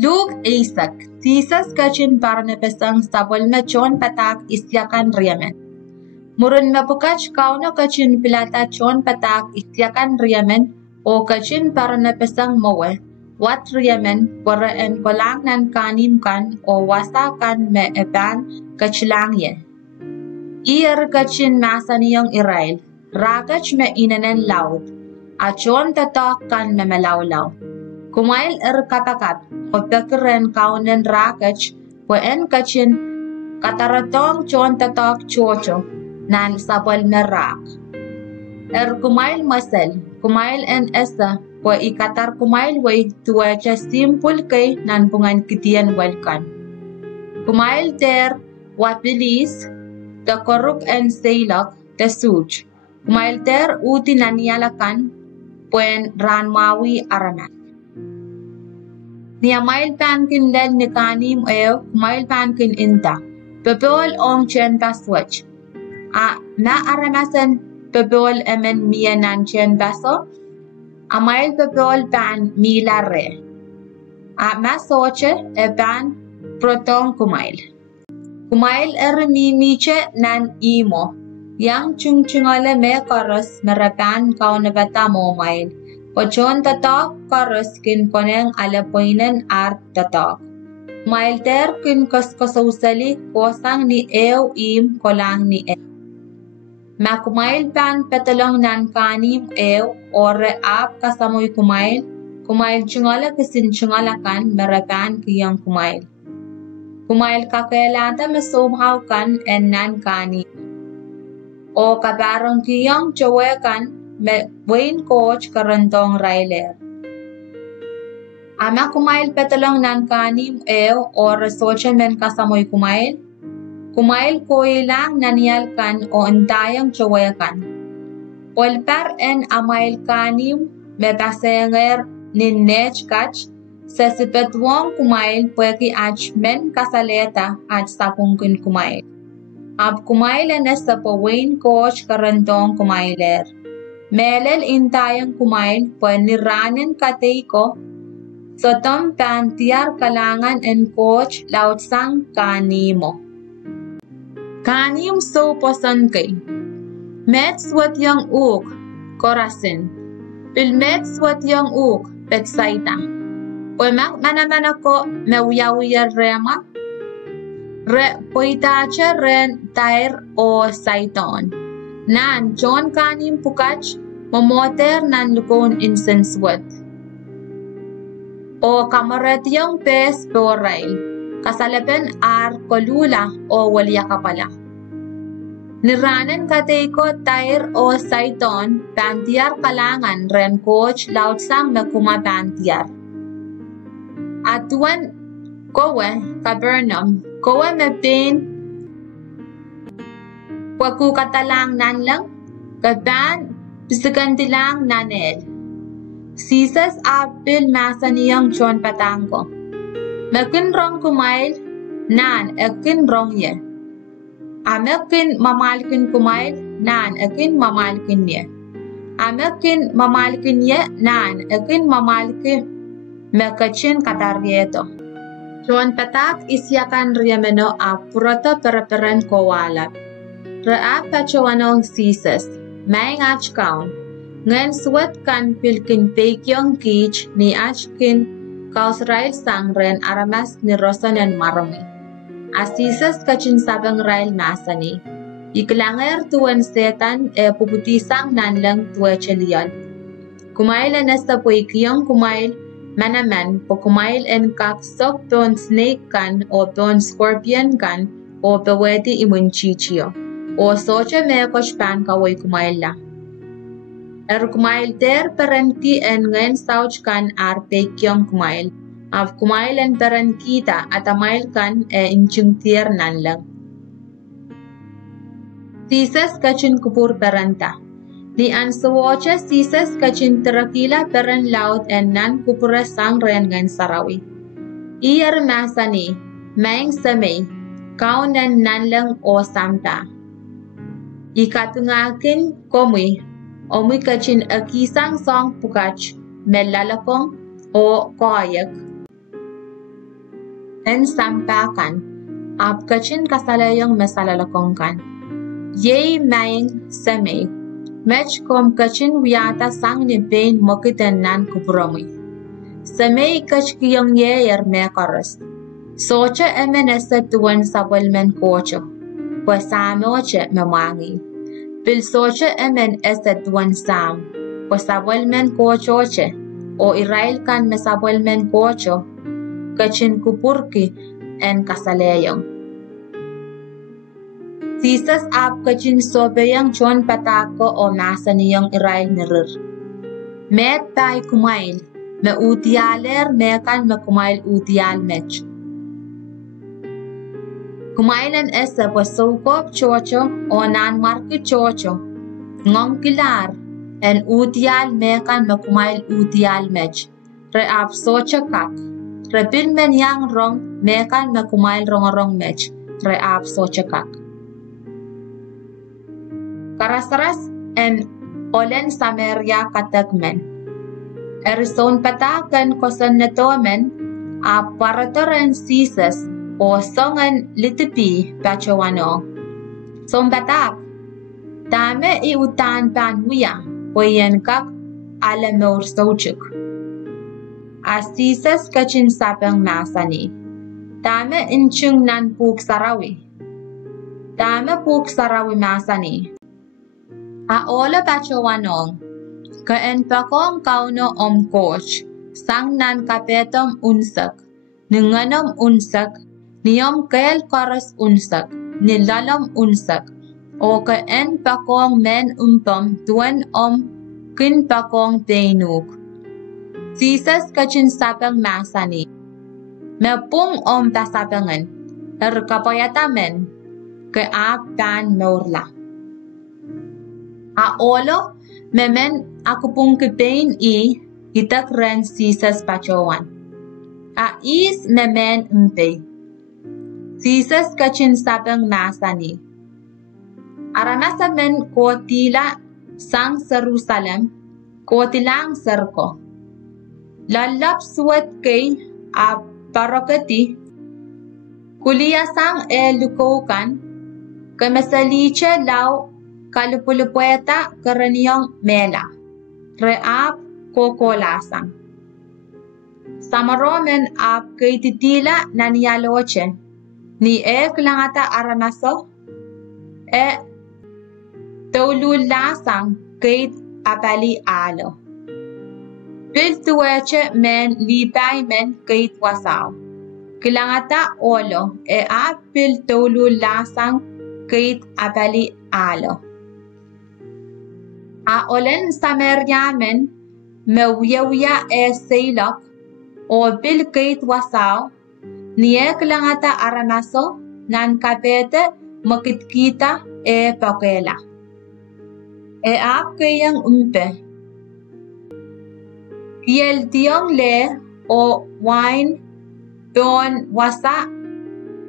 Luke Isaac, Thesis Kachin Parnepesang Stabolme Chon Patak Isyakan Riamen. Murun Mapukach Kauna Kachin Pilata Chon Patak Isyakan Riamen o Kachin Parnepesang Mowe. Wat Riamen Bora en Kolang Nan Kanim Kan o Wasa Kan Me Eban Kachilang Ye. Iyer Kachin Masaniyong Israel. Rakach me inanen laut. Achon tatak kan me melawlaw. Kumail katakat. Kopekeren kaunen rakach. Puen kachin kataratong chon tatak chocho. Nan sapal merak. Kumail masel. Kumail en esa. Po ikatar kumail way tuwacha simple kay nan pungan kitian welkan. Kumail ter wapilis. Takoruk en seilak. Tesuch. Kumail ter uti nanialakan puen ranmawi aramat. Niamail pankin lel nikanim eo kumail pankin inta. Pepol ong chen paswech. Na aramasan pepol emen mianan chen baso. Amail pepol pan mila re. Masoche e pan protong kumail. Kumail mimiche nan imo. Yang chung-chungale me karos merapan kaunabata mo mail. Pochon tatak karos kin koneng alapoinen art tatak. Mail ter kin koskosausali kosang ni ew im kolang ni ew. Makumail pan petalong nan kanim ew ore ap kasamoy kumail. Kumail chungala kisin chungala kan merapan kiyang kumail. Kumail kakailata me sobhaw kan en nan kanim. O kabarang kiyang chawekan me Wayne coach karantong Railer. Ama kumail petalong nan kanim ew o resoche men kasamoy kumail. Kumail ko ilang naniyal kan o entayang chawekan. Polpar en amail kanim me basenger ninnech kach sa sipetwong kumail pweki ach men kasaleta at sapungkin kumail. Ab kumail na sa Wayne coach karantong kumailer. Melel intayang kumail po niranin kateko. So tom pantiar kalangan en coach lautsang kanimo. Kanim so posan kay. Mets wat yang uk korasin. Pil mets wat yang uk petsaita. Poemak manaman ako mewiyawiyar rema. Poitacha ren tair o saiton. Nan John kanim pukach momoter nan lukon insenswat. O kamaret yung pes dorail. Kasalapen ar kolula o walyakapala. Niranan kateko tair o saiton pantiar kalangan ren coach lautsang na kumapantiar. Atuan kowe kabernum. Kowe me pain waku katalang nan lang kaban pisikantilang nanel. Sisas apil masaniyang chon patangko. Mekin rong kumail nan ekin rong ye. Amekin mamalkin kumail nan ekin mamalkin ye. Amekin mamalkin ye nan ekin mamalkin mekachin kataryeto. Chon patak isyakan riameno a purata peraperen kowalap. Raa pachawanong sisas, may ngach kaun. Ngan swat kan pilkin pekyong kich ni achkin kausrail sangren aramas ni rosanen marami. Asisas kachin sabang rail masani. Iklanger tuwan setan e puputisang nanlang tuwa chalian. Kumail na sa puikyong kumail manaman po kumail en kaksok don snake kan o don scorpion kan o pewede imunchichio o socha mekosh pan kaway kumail la. Kumail ter parenti en ngayon sauch kan ar pekyong kumail. Av kumail en parankita at amail kan e inchung tier nan lang. Sisas kachin kupur paranta. Di ansawocha sisas kachin terakila peran laut en nan kupura sangren ngan sarawi. Iyar masani, maing samay, kaunan nanlang o samta. Ikatungakin komi, omi kachin akisang song pukach, melalakong o koayak. en sampakan ap kachin kasalayang masalalakongkan. Yei maing semei, mech kom kachin wiyata sang ni bain mokitan nan kubrami. Semei kach kiyong yeyer mekaras. Socha emenesa tuan sabwelmen kocho, kwa samoche memangi. Bil socha emen esa tuan sam, kwa sabwelmen kochoche, o Israel kan me sabwelmen kocho, kachin kupurki en kasalayang. Sisas ap kachin sobeyang John patako o masaniyang Israel nirir. Met bay kumail, me utialer mekan me kumail utial mech. Kumailan esa pa sukop chocho o nan marki chocho. Ngong kilar en utial mekan me kumail utial mech. Re ap socha kak. Re bin men yang rong mekan me kumail rong mech. Re ap socha kak. Karasaras en olen Samaria katagmen. Erison patakan kosan netomen ap paratoren sisas o songan litipi pachawano. Sombatap, dame iutan panwia, poyen kak alamor sochuk. Asisas kachin sapang masani. Dame inchung nan puk sarawi. Dame puk sarawi masani. Aola pachawanong, ka en pakong kauno coach, sang nan kapetom unsak, ninganom unsak, niyom kel koras unsak, nilalom unsak, o ka en pakong men duen kin pakong beinuk. Sisas kachin sapang masani. Me pung tasapangan, kapayatamen, ka ap pan morla. Aolo, memen akupung kebein itak ren sisas pachawan. Is memen Sisas kachin sapang masani. Aramasa men kotila sang Jerusalem, kotilang serko. Lalap suwat kay parakati, kuliya sang lukokan, kamasalicha law kalupulupueta karaniyong mela, reap kokolasang. Samaromen ap kay titila naniyaloche, ni klangata aramaso, tululasang kay apali alo. Piltueche men lipay men kay wasaw. Kilangata olo, apil tululasang kay apali alo. Olen Samariamen mewiyawya seilok o bil kait wasaw niye klangata aramaso nan kapete makitkita pakela. Ap kayang kiel tiyong le o wine don wasa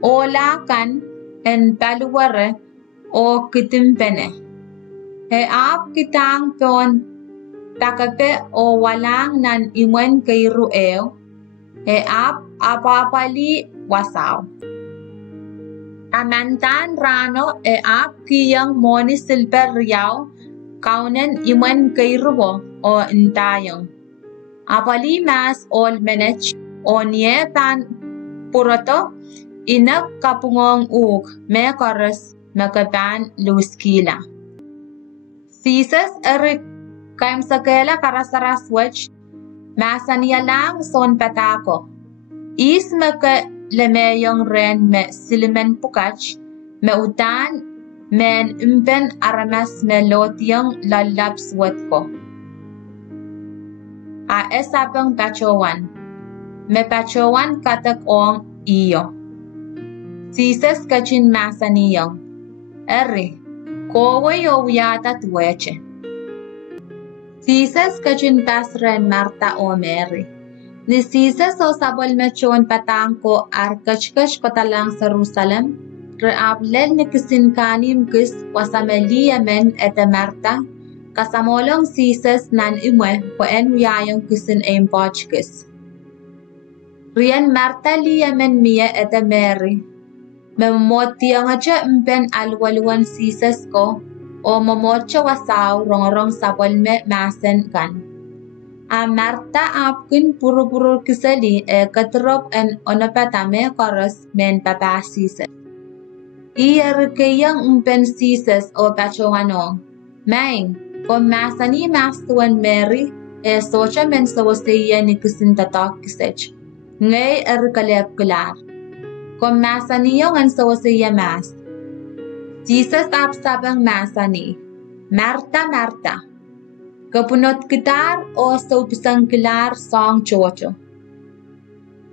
ola kan en paluware o kitimpene. Ap kitang ton takape o walang nan iwan kay rueo. Ap apapali wasaw. Amantan rano ap kiyang moni silper riyaw kaunen iwan kay ruo o intayong. Apali mas ol menech o niye pan purato inak kapungong me koras makapan luskila. Sisas kaim sakela karasaras wach, masaniya lang son patako. Is maka lemeyong ren me silimen pukach, me utan men aramas me lotyong lalaps watko. Esapang pachowan, me pachowan katak ong iyo. Sisas kachin masaniyong, kowe yo wiyata tuweche. Sisas kachin pasren Marta o Mary. Ni sisas o sabol mechon patangko arkachkash patalang Jerusalem. Reablel ni kisinkanim kis wasamelia men ete Marta. Kasamolong sisas nan imwe po en wiyayong kisin aim pochkis. Rian Marta liya men Mia eta Mary. Memoti ang aja mben alwaluan Jesus ko o momocha wasaw rong sabol me masen kan. A Marta apkin puro kisali katrop en onapatame koros men papa Jesus. Iyer kayang mben Jesus o pachoano. Main, ko masani mastuan Mary socha men sawasiya ni kisintatok kisech. Ngay kalep kelar. Kom masani yung an sawasiya mas. Jesus sabang masani. Marta, Marta. Kapunot kitar o pisang kelar song chocho.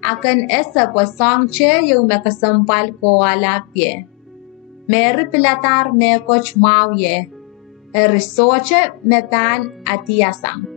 Akan esa po song che yung makasampal ko wala pie. Meri pilatar me koch mau ye. Risoche me pan atiasang.